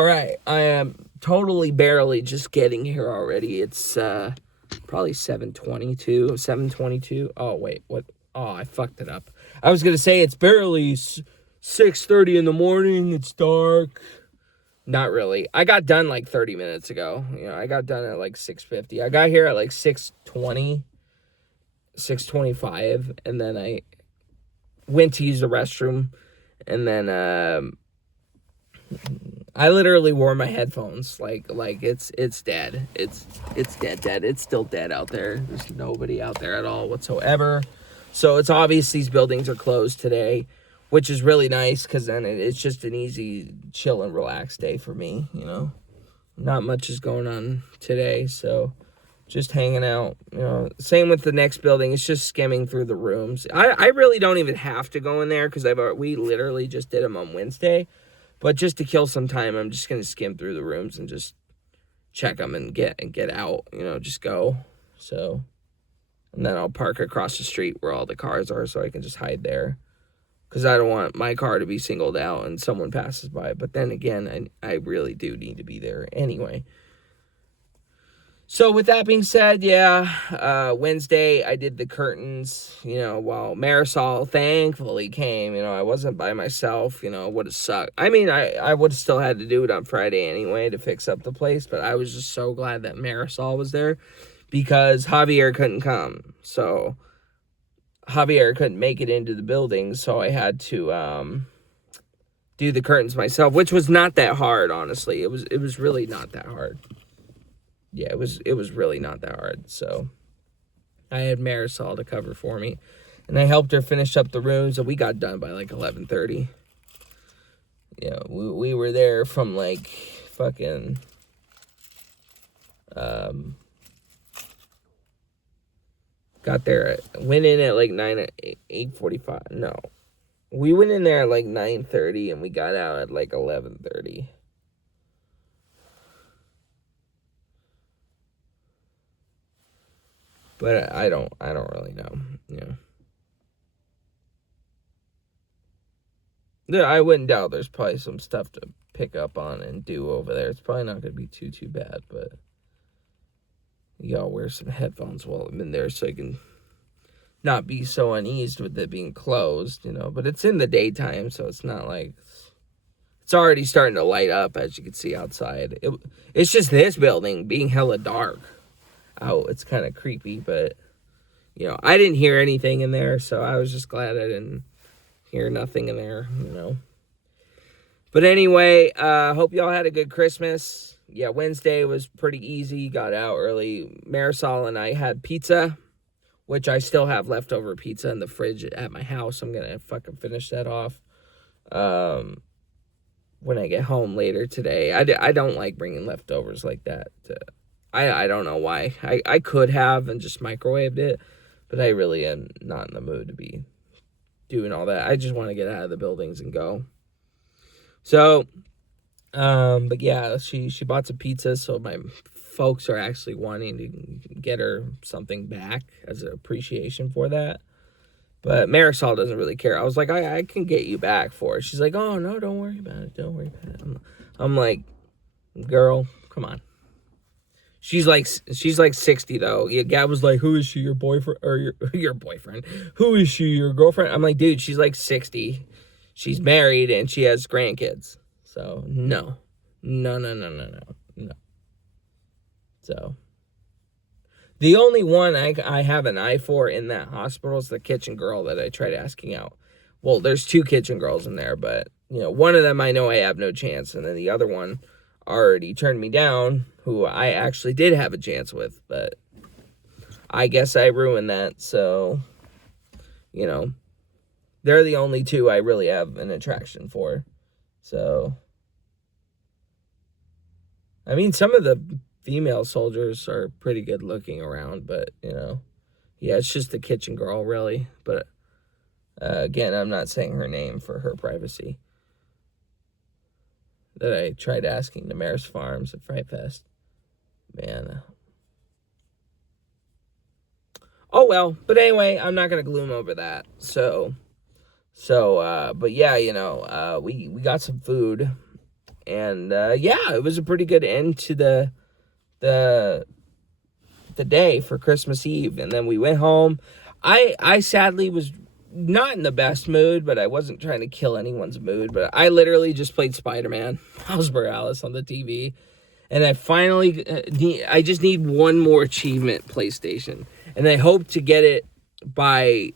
All right, I am totally barely just getting here already. It's probably 7:22, 7:22. Oh wait, what? Oh, I fucked it up. I was gonna say it's barely 6:30 in the morning. It's dark. Not really. I got done like 30 minutes ago. I got done at like 6:50. I got here at like 6:20, 6:25, and then I went to use the restroom, and then I literally wore my headphones. Like it's dead. It's dead. It's still dead out there. There's nobody out there at all whatsoever. So it's obvious these buildings are closed today, which is really nice because then it's just an easy, chill and relaxed day for me. Not much is going on today, so just hanging out. Same with the next building. It's just skimming through the rooms. I really don't even have to go in there because we literally just did them on Wednesday. But just to kill some time, I'm just going to skim through the rooms and just check them and get out, just go. So, and then I'll park across the street where all the cars are so I can just hide there. Because I don't want my car to be singled out and someone passes by. But then again, I really do need to be there anyway. So with that being said, Wednesday I did the curtains, while Marisol thankfully came. I wasn't by myself, would have sucked. I mean, I would have still had to do it on Friday anyway to fix up the place, but I was just so glad that Marisol was there because Javier couldn't come. So Javier couldn't make it into the building, so I had to do the curtains myself, which was not that hard, honestly. It was really not that hard. Yeah, it was really not that hard. So I had Marisol to cover for me, and I helped her finish up the rooms, and we got done by like 11:30. Yeah, we were there from like fucking went in at like 8:45. No, we went in there at like 9:30, and we got out at like 11:30. But I don't really know. Yeah, I wouldn't doubt there's probably some stuff to pick up on and do over there. It's probably not going to be too bad, but you gotta wear some headphones while I'm in there so I can not be so uneased with it being closed, But it's in the daytime, so it's not like it's already starting to light up, as you can see outside. It's just this building being hella dark. Oh, it's kind of creepy, but I didn't hear anything in there, so I was just glad I didn't hear nothing in there, But anyway, hope y'all had a good Christmas. Yeah, Wednesday was pretty easy, got out early. Marisol and I had pizza, which I still have leftover pizza in the fridge at my house. I'm gonna fucking finish that off when I get home later today. I don't like bringing leftovers like that. I don't know why. I could have and just microwaved it, but I really am not in the mood to be doing all that. I just want to get out of the buildings and go. So, but yeah, she bought some pizza, so my folks are actually wanting to get her something back as an appreciation for that. But Marisol doesn't really care. I was like, I can get you back for it. She's like, oh, no, don't worry about it. Don't worry about it. I'm like, girl, come on. She's like 60 though. Yeah, Gab was like, who is she, your boyfriend or your boyfriend? Who is she, your girlfriend? I'm like, dude, she's like 60. She's married and she has grandkids. So no. So the only one I have an eye for in that hospital is the kitchen girl that I tried asking out. Well, there's 2 kitchen girls in there, but one of them I know I have no chance, and then the other one already turned me down, who I actually did have a chance with, but I guess I ruined that, so, they're the only 2 I really have an attraction for, so, I mean, some of the female soldiers are pretty good looking around, but, yeah, it's just the kitchen girl, really, but, again, I'm not saying her name for her privacy. That I tried asking to Maris Farms at Fright Fest. Man. Oh, well. But anyway, I'm not going to gloom over that. So, but yeah, we got some food. And yeah, it was a pretty good end to the day for Christmas Eve. And then we went home. I sadly was not in the best mood, but I wasn't trying to kill anyone's mood. But I literally just played Spider-Man Miles Morales on the TV. And I finally, I just need one more achievement, PlayStation. And I hope to get it by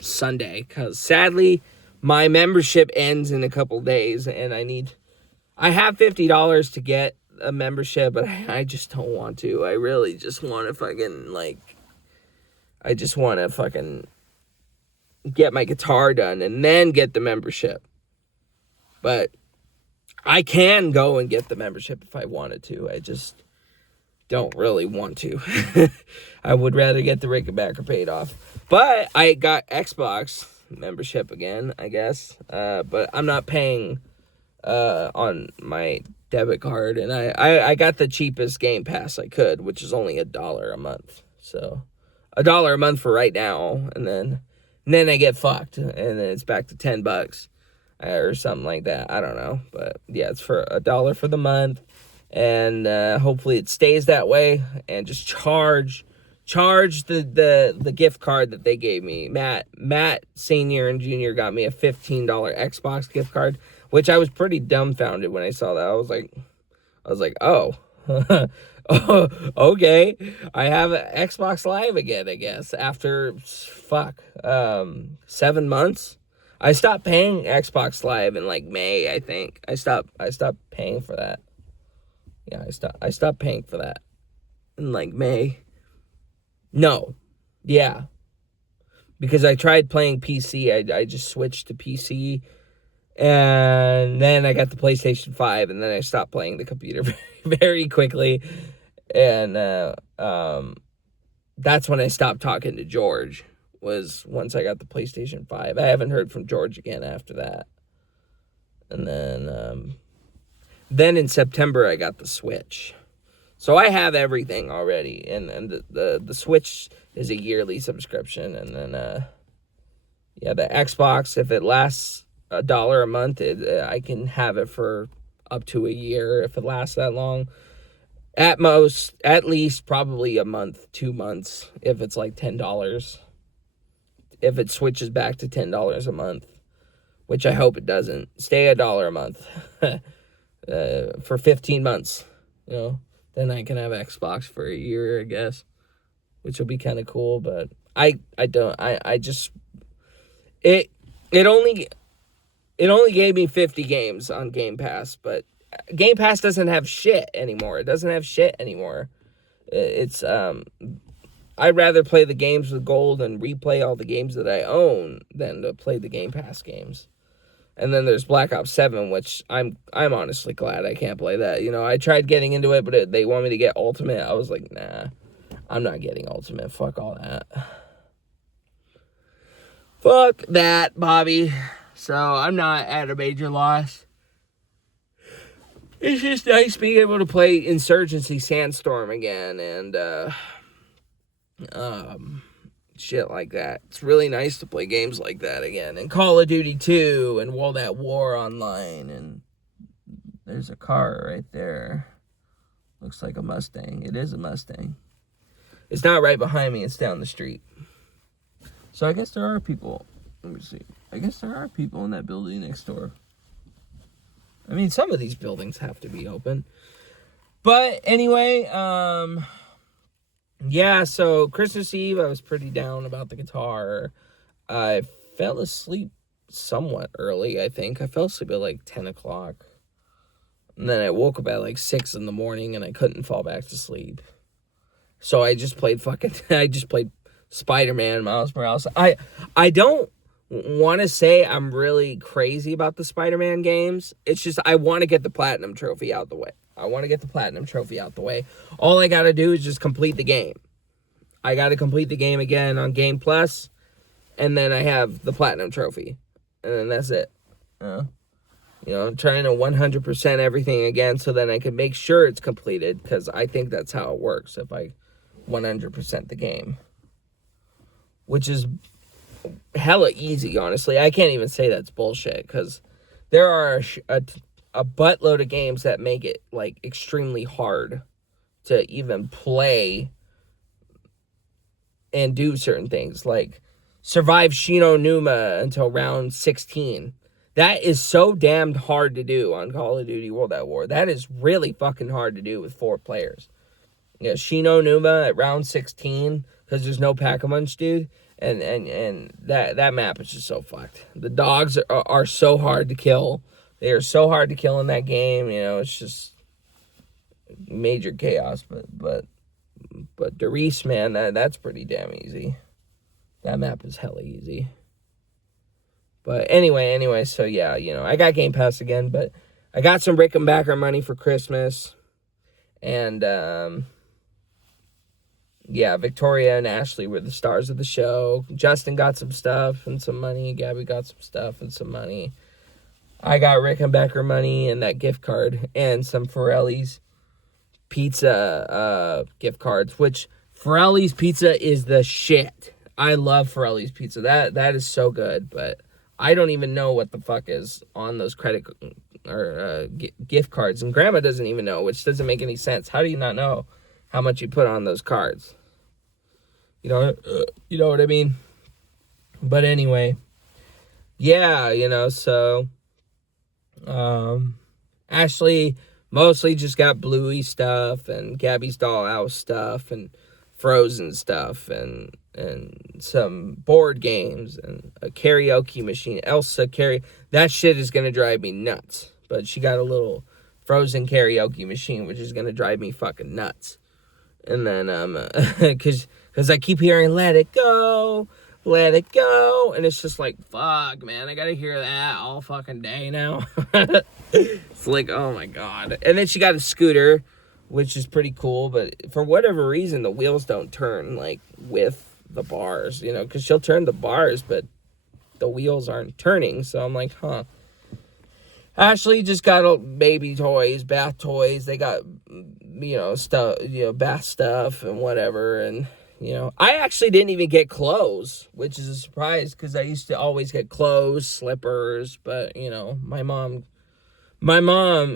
Sunday. Because sadly, my membership ends in a couple days. And I have $50 to get a membership, but I just don't want to. I really just want to fucking, I just want to fucking get my guitar done and then get the membership. But I can go and get the membership if I wanted to. I just don't really want to. I would rather get the Rickenbacker paid off. But I got Xbox membership again, I guess. But I'm not paying on my debit card. And I got the cheapest Game Pass I could, which is only $1 a month. So $1 a month for right now. And then I get fucked. And then it's back to $10. Or something like that. I don't know. But yeah, it's for $1 for the month. And hopefully it stays that way. And just charge the gift card that they gave me. Matt Senior and Junior got me a $15 Xbox gift card, which I was pretty dumbfounded when I saw that. I was like, oh. Oh, okay. I have Xbox Live again, I guess. After 7 months. I stopped paying Xbox Live in May, I think. I stopped paying for that. Yeah, I stopped paying for that in May. No. Yeah. Because I tried playing PC. I just switched to PC. And then I got the PlayStation 5 and then I stopped playing the computer very, very quickly. And that's when I stopped talking to George. Was once I got the PlayStation 5. I haven't heard from George again after that. And then in September I got the Switch. So I have everything already. And the Switch is a yearly subscription. And then the Xbox, if it lasts $1 a month, I can have it for up to a year if it lasts that long. At least probably a month, 2 months if it's $10. If it switches back to $10 a month, which I hope it doesn't. Stay $1 a month for 15 months, then I can have Xbox for a year, I guess, which will be kind of cool. But it only gave me 50 games on Game Pass, but Game Pass doesn't have shit anymore. It doesn't have shit anymore. It's I'd rather play the games with gold and replay all the games that I own than to play the Game Pass games. And then there's Black Ops 7, which I'm honestly glad I can't play that. I tried getting into it, but they want me to get Ultimate. I was like, nah, I'm not getting Ultimate. Fuck all that. Fuck that, Bobby. So I'm not at a major loss. It's just nice being able to play Insurgency Sandstorm again and shit like that. It's really nice to play games like that again. And Call of Duty 2 and World at War Online. And there's a car right there. Looks like a Mustang. It is a Mustang. It's not right behind me. It's down the street. So I guess there are people. Let me see. I guess there are people in that building next door. I mean, some of these buildings have to be open. But anyway, yeah, so Christmas Eve, I was pretty down about the guitar. I fell asleep somewhat early, I think. I fell asleep at 10 o'clock. And then I woke up at 6 in the morning and I couldn't fall back to sleep. So I just played Spider-Man, Miles Morales. I don't want to say I'm really crazy about the Spider-Man games. It's just I want to get the Platinum Trophy out the way. All I got to do is just complete the game. I got to complete the game again on Game Plus, and then I have the Platinum Trophy. And then that's it. I'm trying to 100% everything again so then I can make sure it's completed, because I think that's how it works if I 100% the game. Which is hella easy, honestly. I can't even say that's bullshit, because there are a buttload of games that make it like extremely hard to even play and do certain things, like survive Shino Numa until round 16. That is so damned hard to do on Call of Duty World at War. That is really fucking hard to do with 4 players. Yeah, Shino Numa at round 16, because there's no Pack-a-Munch, dude. And that map is just so fucked. The dogs are so hard to kill. They are so hard to kill in that game. You know, it's just major chaos. But Derice, man, that's pretty damn easy. That map is hella easy. But anyway, so yeah, you know, I got Game Pass again, but I got some Rickenbacker money for Christmas. And, yeah, Victoria and Ashley were the stars of the show. Justin got some stuff and some money. Gabby got some stuff and some money. I got Rickenbacker money and that gift card and some Forelli's Pizza gift cards, which Forelli's Pizza is the shit. I love Forelli's Pizza. That is so good, but I don't even know what the fuck is on those credit or gift cards, and Grandma doesn't even know, which doesn't make any sense. How do you not know how much you put on those cards? You know what I mean? But anyway, yeah, you know, so Ashley mostly just got Bluey stuff and Gabby's Dollhouse stuff and Frozen stuff and some board games and a karaoke machine. Elsa that shit is gonna drive me nuts. But she got a little Frozen karaoke machine, which is gonna drive me fucking nuts. And then cause I keep hearing let it go, and it's just like, fuck, man, I gotta hear that all fucking day now. It's like, oh my god. And then she got a scooter, which is pretty cool, but for whatever reason the wheels don't turn like with the bars, you know, because she'll turn the bars but the wheels aren't turning. So I'm like, huh. Ashley just got baby toys, bath toys. They got, you know, stuff, you know, bath stuff and whatever. And, you know, I actually didn't even get clothes, which is a surprise because I used to always get clothes, slippers. But, you know, my mom,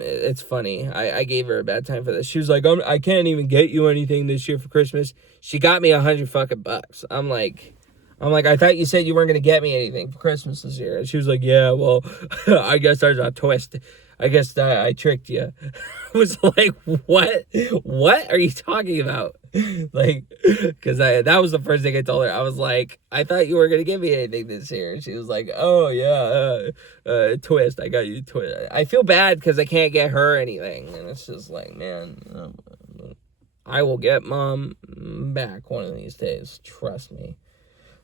it's funny. I gave her a bad time for this. She was like, I can't even get you anything this year for Christmas. She got me $100 fucking bucks. I'm like, I thought you said you weren't going to get me anything for Christmas this year. And she was like, yeah, well, I guess there's a twist. I guess I tricked you. I was like, what? What are you talking about? Like, because that was the first thing I told her. I was like, I thought you weren't going to give me anything this year. And she was like, oh, yeah, twist. I got you twist. I feel bad because I can't get her anything. And it's just like, man, I will get Mom back one of these days. Trust me.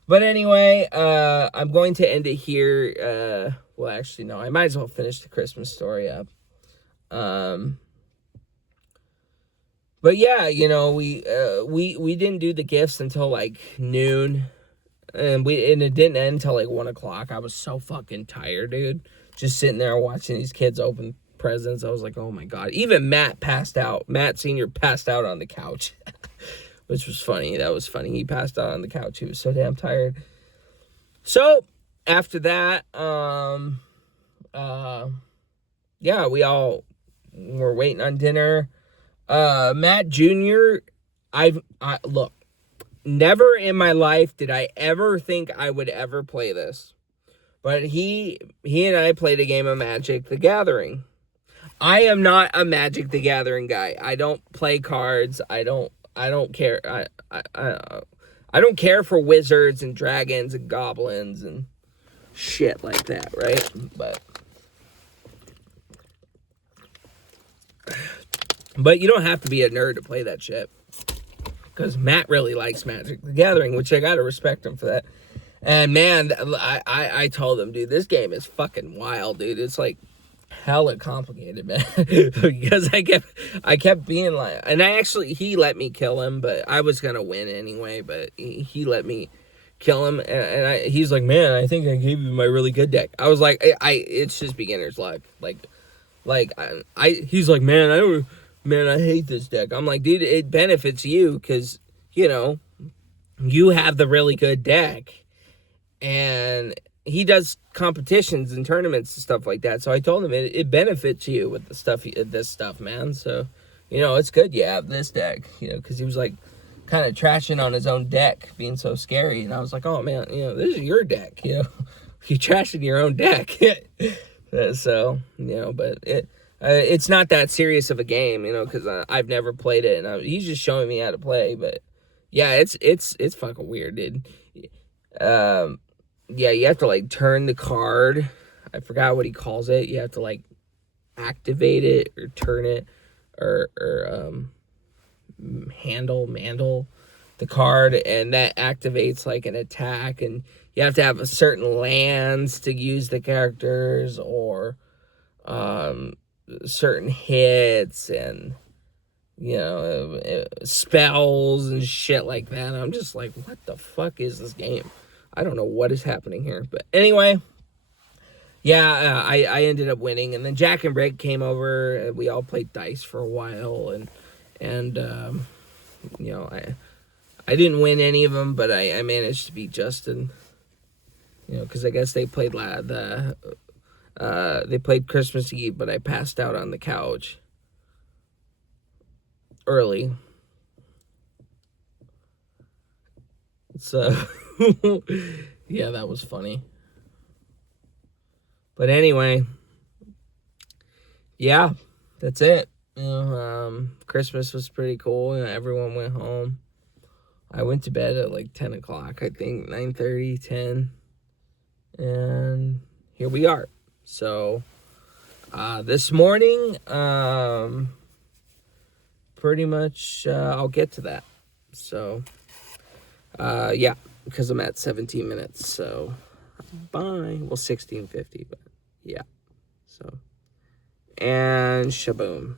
But anyway, I'm going to end it here. Well, actually, no. I might as well finish the Christmas story up. But yeah, you know, we didn't do the gifts until like noon, and it didn't end until like 1 o'clock. I was so fucking tired, dude. Just sitting there watching these kids open presents. I was like, oh my god. Even Matt passed out. Matt Senior passed out on the couch. Which was funny. That was funny. He passed out on the couch. He was so damn tired. So, after that, yeah, we all were waiting on dinner. Matt Jr., look, never in my life did I ever think I would ever play this. But he and I played a game of Magic the Gathering. I am not a Magic the Gathering guy. I don't play cards. I don't care. I don't care for wizards and dragons and goblins and shit like that, right? But you don't have to be a nerd to play that shit. Because Matt really likes Magic the Gathering, which I gotta respect him for that. And man, I told him, dude, this game is fucking wild, dude. It's like hella complicated, man. Because I kept being like, and he let me kill him, but I was gonna win anyway, but he let me kill him, and he's like, man, I think I gave you my really good deck. I was like, it's just beginner's luck. He's like, man, I hate this deck. I'm like, dude, it benefits you, because, you know, you have the really good deck. And he does competitions and tournaments and stuff like that. So I told him it benefits you with this stuff, man. So, it's good you have this deck, because he was like kind of trashing on his own deck, being so scary. And I was like, oh man, this is your deck, you're trashing your own deck. So, but it's not that serious of a game, because I've never played it, and he's just showing me how to play. But yeah, it's fucking weird, dude. Yeah, you have to like turn the card. I forgot what he calls it. You have to like activate it or turn it or mandle the card, and that activates like an attack, and you have to have a certain lands to use the characters, or certain hits, and spells and shit like that. I'm just like, what the fuck is this game? I don't know what is happening here. But anyway, yeah, I ended up winning, and then Jack and Rick came over, and we all played dice for a while, and I didn't win any of them, but I managed to beat Justin, because I guess they played they played Christmas Eve, but I passed out on the couch early. So, yeah, that was funny. But anyway, yeah, that's it. Christmas was pretty cool. Everyone went home. I went to bed at like 10 o'clock, I think, 9:30, 10. And here we are. So, this morning, pretty much, I'll get to that. So, yeah, because I'm at 17 minutes. So, bye. Well, 16:50, but yeah. So, and shaboom.